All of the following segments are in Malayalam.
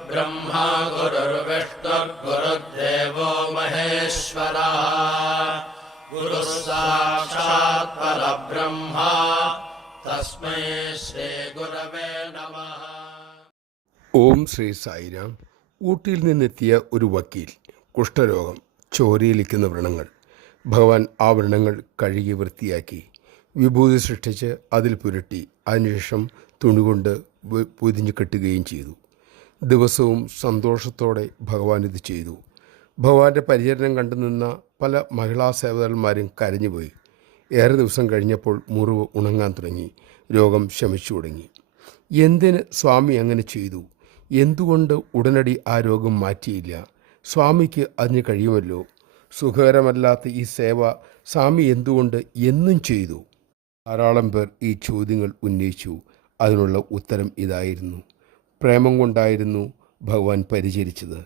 गुरुर्ब्रह्मा गुरुर्विष्णुर्गुरुर्देवो महेश्वरः गुरुः साक्षात् परब्रह्मा तस्मै ശ്രീഗുരവേ നമഃ. ഓം ശ്രീ സായിരാം. ഊട്ടിയിൽ നിന്നെത്തിയ ഒരു വക്കീൽ. കുഷ്ഠരോഗം, ചോരയിലിക്കുന്ന വ്രണങ്ങൾ. ഭഗവാൻ ആ വ്രണങ്ങൾ കഴുകി വൃത്തിയാക്കി വിഭൂതി സൃഷ്ടിച്ച് അതിൽ പുരട്ടി അതിനുശേഷം തുണികൊണ്ട് പൊതിഞ്ഞു കെട്ടുകയും ചെയ്തു. ദിവസവും സന്തോഷത്തോടെ ഭഗവാൻ ഇത് ചെയ്തു. ഭഗവാന്റെ പരിചരണം കണ്ടുനിന്ന പല മഹിളാ സേവകന്മാരും കരഞ്ഞുപോയി. ഏറെ ദിവസം കഴിഞ്ഞപ്പോൾ മുറിവ് ഉണങ്ങാൻ തുടങ്ങി. രോഗം ശമിച്ചു തുടങ്ങി. എന്തിന് സ്വാമി അങ്ങനെ ചെയ്തു? എന്തുകൊണ്ട് ഉടനടി ആ രോഗം മാറ്റിയില്ല? സ്വാമിക്ക് അതിന് കഴിയുമല്ലോ. സുഖകരമല്ലാത്ത ഈ സേവ സ്വാമി എന്തുകൊണ്ട് എന്നും ചെയ്തു? ധാരാളം പേർ ഈ ചോദ്യങ്ങൾ ഉന്നയിച്ചു. അതിനുള്ള ഉത്തരം ഇതായിരുന്നു: പ്രേമം കൊണ്ടായിരുന്നു ഭഗവാൻ പരിചരിച്ചത്.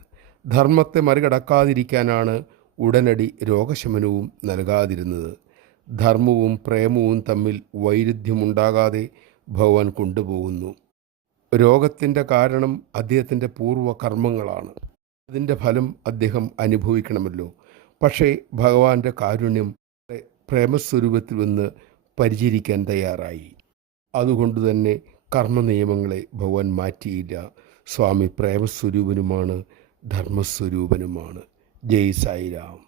ധർമ്മത്തെ മറികടക്കാതിരിക്കാനാണ് ഉടനടി രോഗശമനവും നൽകാതിരുന്നത്. ധർമ്മവും പ്രേമവും തമ്മിൽ വൈരുദ്ധ്യമുണ്ടാകാതെ ഭഗവാൻ കൊണ്ടുപോകുന്നു. രോഗത്തിൻ്റെ കാരണം അദ്ദേഹത്തിൻ്റെ പൂർവ്വ കർമ്മങ്ങളാണ്. അതിൻ്റെ ഫലം അദ്ദേഹം അനുഭവിക്കണമല്ലോ. പക്ഷേ ഭഗവാന്റെ കാരുണ്യം പ്രേമസ്വരൂപത്തിൽ വന്ന് പരിചരിക്കാൻ തയ്യാറായി. അതുകൊണ്ടുതന്നെ കർമ്മനിയമങ്ങളെ ഭഗവാൻ മാറ്റിയില്ല. സ്വാമി പ്രേമസ്വരൂപനുമാണ്, ധർമ്മസ്വരൂപനുമാണ്. ജയ് സായിരാം.